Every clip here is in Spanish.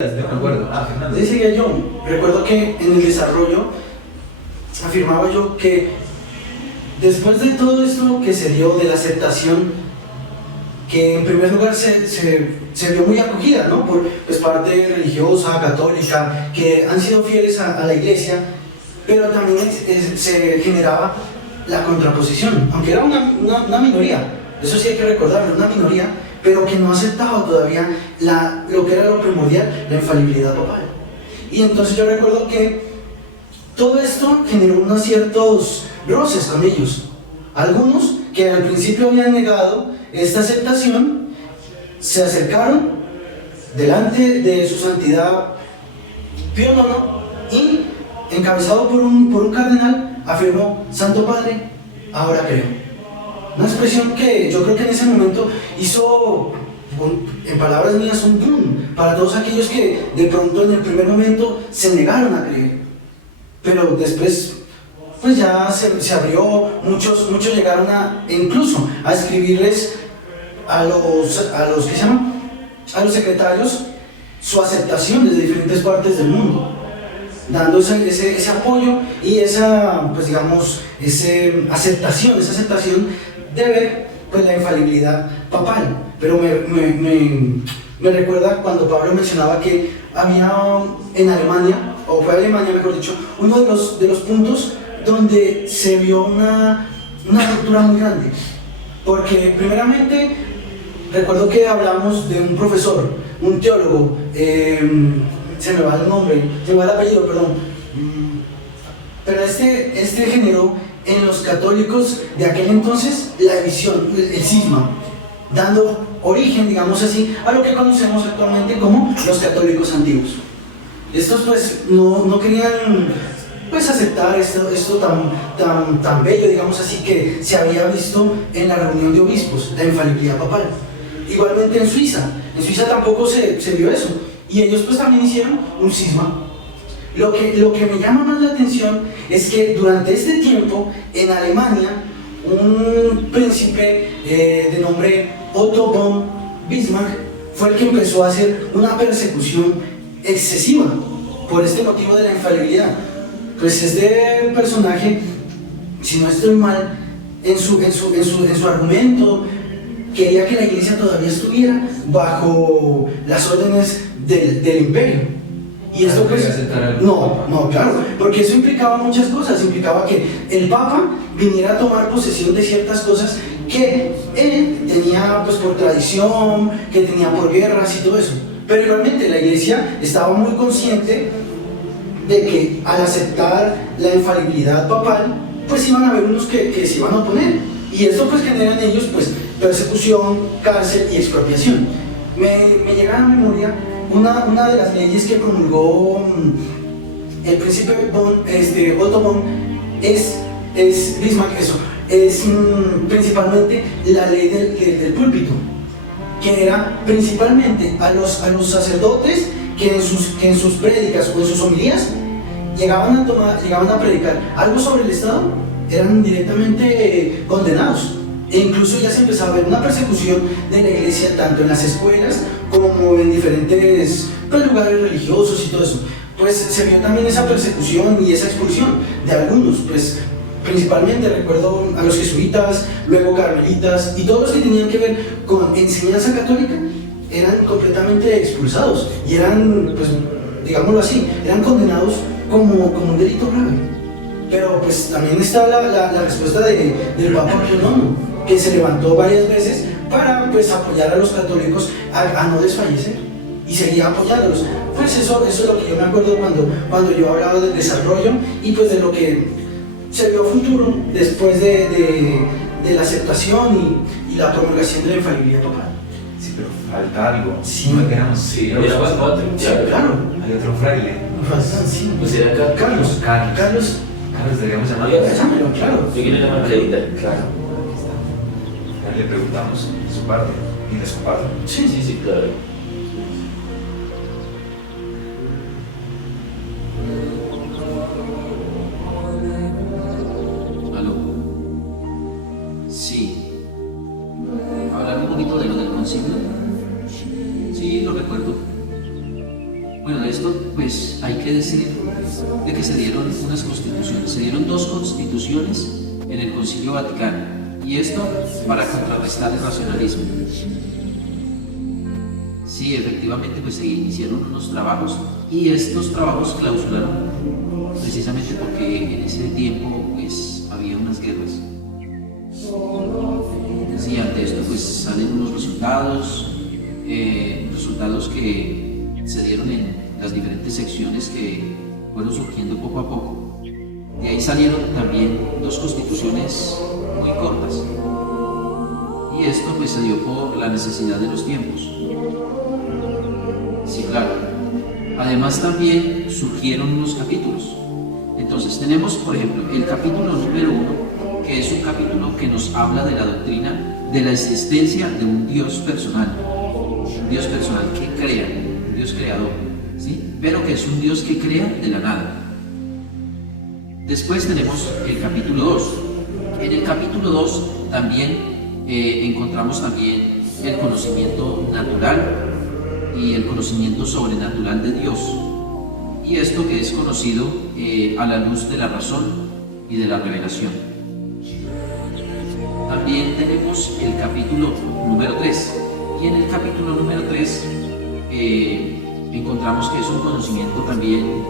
De acuerdo. Fernando. Decía yo, recuerdo que en el desarrollo afirmaba yo que después de todo esto que se dio de la aceptación, que en primer lugar se vio muy acogida, ¿no? Por pues, parte religiosa, católica, que han sido fieles a la iglesia, pero también se generaba la contraposición, aunque era una minoría, eso sí hay que recordarlo, una minoría, pero que no aceptaba todavía lo que era lo primordial, la infalibilidad papal. Y entonces yo recuerdo que todo esto generó unos ciertos roces con ellos. Algunos que al principio habían negado esta aceptación, se acercaron delante de su santidad Pío IX y, encabezado por un cardenal, afirmó: Santo Padre, ahora creo. Una expresión que yo creo que en ese momento hizo, en palabras mías, un boom para todos aquellos que de pronto en el primer momento se negaron a creer. Pero después pues ya se abrió, muchos llegaron incluso a escribirles a los ¿qué se llama? A los secretarios su aceptación desde diferentes partes del mundo, dando ese apoyo y esa, pues digamos, esa aceptación de ver pues la infalibilidad papal. Pero me recuerda cuando Pablo mencionaba que había en Alemania, o fue Alemania mejor dicho, uno de los puntos donde se vio una ruptura muy grande, porque primeramente recuerdo que hablamos de un profesor, un teólogo, se me va el nombre, se me va el apellido, perdón, pero este generó en los católicos de aquel entonces la división, el cisma, dando origen, digamos así, a lo que conocemos actualmente como los católicos antiguos. Estos pues no querían pues aceptar esto tan bello, digamos así, que se había visto en la reunión de obispos, la infalibilidad papal. Igualmente en Suiza tampoco se vio eso, y ellos pues también hicieron un cisma. Lo que me llama más la atención es que durante este tiempo en Alemania un príncipe de nombre Otto von Bismarck fue el que empezó a hacer una persecución excesiva por este motivo de la infalibilidad. Pues este personaje, si no estoy mal, en su argumento quería que la iglesia todavía estuviera bajo las órdenes del imperio. Y esto pues, no, claro, porque eso implicaba muchas cosas, implicaba que el Papa viniera a tomar posesión de ciertas cosas que él tenía pues por tradición, que tenía por guerras y todo eso. Pero igualmente la iglesia estaba muy consciente de que al aceptar la infalibilidad papal, pues iban a haber unos que se iban a oponer. Y esto pues genera en ellos pues persecución, cárcel y expropiación. Me llega a la memoria una de las leyes que promulgó el príncipe Otto von Bismarck, es principalmente la ley del púlpito, que era principalmente a los sacerdotes que en sus prédicas o en sus homilías llegaban a predicar algo sobre el Estado, eran directamente condenados. E incluso ya se empezaba a ver una persecución de la iglesia tanto en las escuelas como en diferentes pues, lugares religiosos y todo eso. Pues se vio también esa persecución y esa expulsión de algunos, pues principalmente recuerdo a los jesuitas, luego carmelitas y todos los que tenían que ver con enseñanza católica eran completamente expulsados y eran, pues digámoslo así, eran condenados como un delito grave. Pero pues también está la respuesta del Papa Pío IX, que se levantó varias veces para pues apoyar a los católicos a no desfallecer y seguía apoyándolos. Pues eso es lo que yo me acuerdo cuando yo hablaba del desarrollo y pues de lo que se vio futuro después de la aceptación y la promulgación de la infalibilidad papal. Sí, pero falta algo. Sí. No éramos. Sí, no era otro. Sí, claro. Hay otro fraile. Sí. Pues era Carlos, deberíamos llamarlo. Llámelo, claro. Yo quiero llamar a Clarita. Claro. Le preguntamos su parte y de su parte. Sí, claro. ¿Aló? Sí. Hablar un poquito de lo del concilio. Sí, lo recuerdo. Bueno, de esto pues hay que decir de que se dieron unas constituciones, se dieron 2 constituciones en el Concilio Vaticano, y esto para contrarrestar el racionalismo. Sí, efectivamente pues se iniciaron unos trabajos, y estos trabajos clausuraron precisamente porque en ese tiempo pues había unas guerras. Sí, ante esto pues salen unos resultados que se dieron en las diferentes secciones que fueron surgiendo poco a poco. De ahí salieron también 2 constituciones muy cortas, y esto pues se dio por la necesidad de los tiempos. Sí, claro. Además también surgieron unos capítulos. Entonces tenemos, por ejemplo, el capítulo número 1, que es un capítulo que nos habla de la doctrina de la existencia de un Dios personal que crea, un Dios creador, ¿sí? Pero que es un Dios que crea de la nada. Después tenemos el capítulo 2. En el capítulo 2 también encontramos también el conocimiento natural y el conocimiento sobrenatural de Dios, y esto que es conocido a la luz de la razón y de la revelación. También tenemos el capítulo número 3, y en el capítulo número 3 encontramos que es un conocimiento también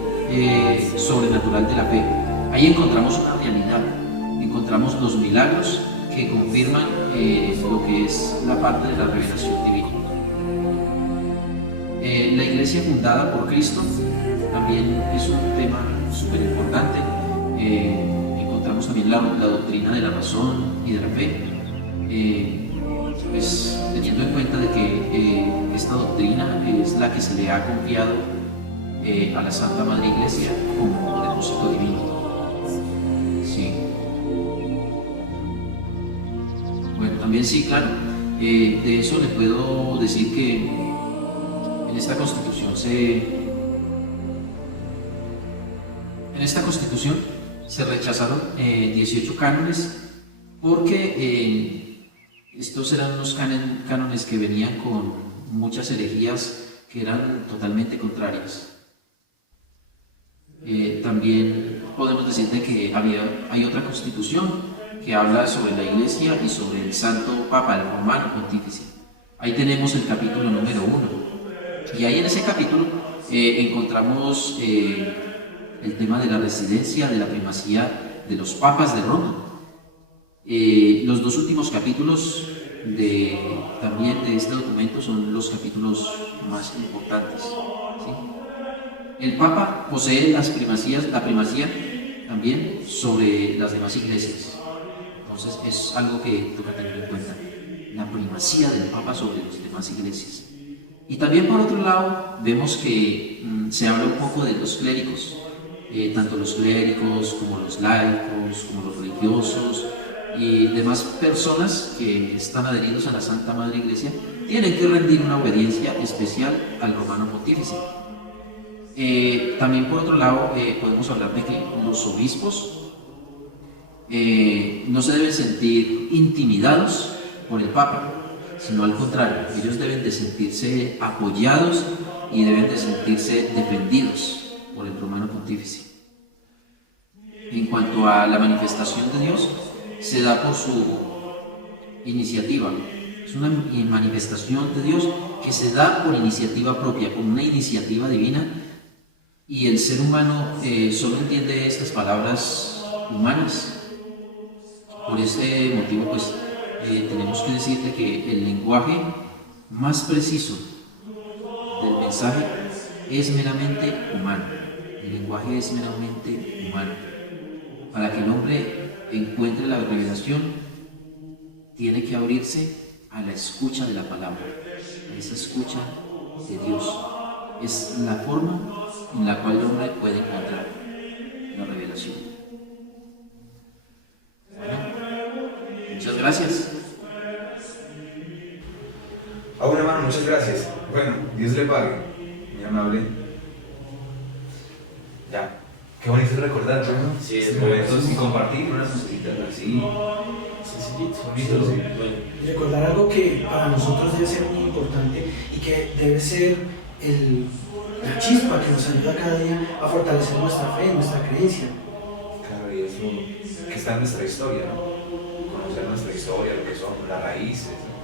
sobrenatural de la fe. Ahí encontramos una realidad, encontramos los milagros que confirman lo que es la parte de la revelación divina. La iglesia fundada por Cristo también es un tema súper importante. Encontramos también la doctrina de la razón y de la fe, pues teniendo en cuenta de que esta doctrina es la que se le ha confiado a la Santa Madre Iglesia como depósito divino. Sí. Bueno, también sí, claro, de eso le puedo decir que en esta constitución se rechazaron 18 cánones, porque estos eran unos cánones que venían con muchas herejías que eran totalmente contrarias. También podemos decirte que hay otra constitución que habla sobre la Iglesia y sobre el Santo Papa, el Romano Pontífice. Ahí tenemos el capítulo número 1. Y ahí en ese capítulo encontramos el tema de la residencia, de la primacía de los papas de Roma. Los 2 últimos capítulos también de este documento son los capítulos más importantes, ¿sí? El Papa posee la primacía también sobre las demás iglesias. Entonces es algo que toca tener en cuenta, la primacía del Papa sobre las demás iglesias. Y también por otro lado vemos que se habla un poco de los clérigos, tanto los clérigos como los laicos, como los religiosos y demás personas que están adheridos a la Santa Madre Iglesia tienen que rendir una obediencia especial al Romano Pontífice. También por otro lado podemos hablar de que los obispos no se deben sentir intimidados por el Papa, sino al contrario, ellos deben de sentirse apoyados y deben de sentirse defendidos por el Romano Pontífice. En cuanto a la manifestación de Dios, se da por su iniciativa. Es una manifestación de Dios que se da por iniciativa propia, por una iniciativa divina, y el ser humano solo entiende estas palabras humanas. Por este motivo, pues, tenemos que decirte que el lenguaje más preciso del mensaje es meramente humano. El lenguaje es meramente humano. Para que el hombre encuentre la revelación, tiene que abrirse a la escucha de la palabra, a esa escucha de Dios. Es la forma en la cual el hombre puede encontrar la revelación. Bueno, muchas gracias. Bueno, hermano, muchas gracias. Bueno, Dios le pague, muy amable. Ya, qué bonito recordar, ¿no? Sí, Estos es momentos bonito. y compartir unas musiquitas así. Sencillito, Bonito, sí. bueno. Recordar algo que para nosotros debe ser muy importante y que debe ser la chispa que nos ayuda cada día a fortalecer nuestra fe, nuestra creencia. Claro, y eso que está en nuestra historia, ¿no? Conocer nuestra historia, lo que son las raíces, ¿no?